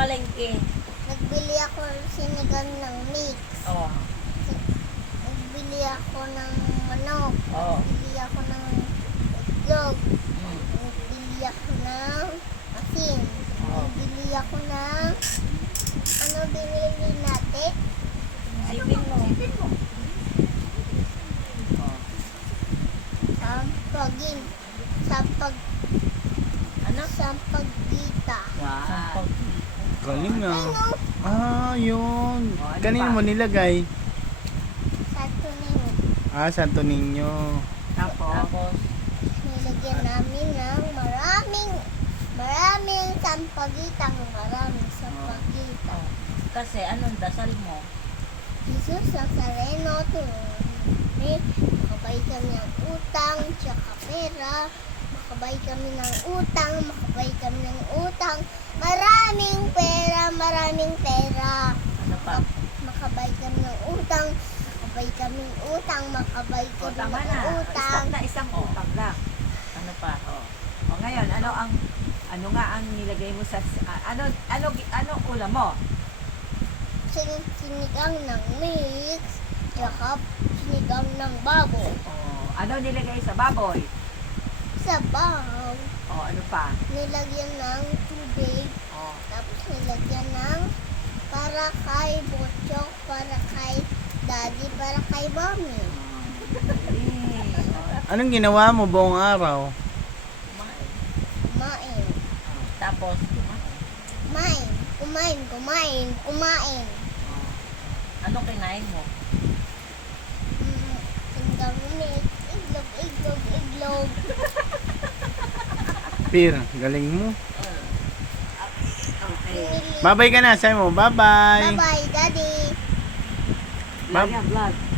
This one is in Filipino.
palengke? Nagbili ako sinigang ng mix. Oh. Nagbili ako ng manok. Oh. Nagbili ako ng itlog. Mm. Nagbili ako ng asin. Oh. Nagbili ako ng... Ano binili natin? Sipin mo. Oh. Sampagin. Sampag... Ano? Sampagita. Sampag. Galing Ay, ah. no. Ah, yun. Oh, ano Kanino pa? mo nilagay? Santo Niño. Ah, Santo Niño. Tapos, Tapos, Nilagyan namin ng maraming sampagitang. Maraming sampagita. oh. Kasi anong dasal mo? Jesus Nazareno, tulungan makabay kami ng utang, tsaka pera. Makabay kami ng utang, makabay kami ng utang. Maraming pera, maraming pera. Ano pa? Makabay kami ng utang, makabay kami ng utang, makabay o kami tama ng na. utang. Stop na, isang utang lang. Ano pa? O ngayon, ano nga ang nilagay mo sa, ano ulam mo? Sinigang ng mix, tsaka sinigang ng baboy. O, ano nilagay sa baboy? Sabaw, O, ano pa? nilagyan ng tubig, O, tapos nilagyan ng para kay Butchok, para kay Daddy, para kay Mommy. Anong ginawa mo buong araw? Kumain. Kumain, Tapos, kumain. ano kinain mo? Sinigang mix, iglog. Pir, galing mo. okay. Babay ka na, sabi mo. Bye-bye. Bye-bye, Daddy. Ma'am. Vlog.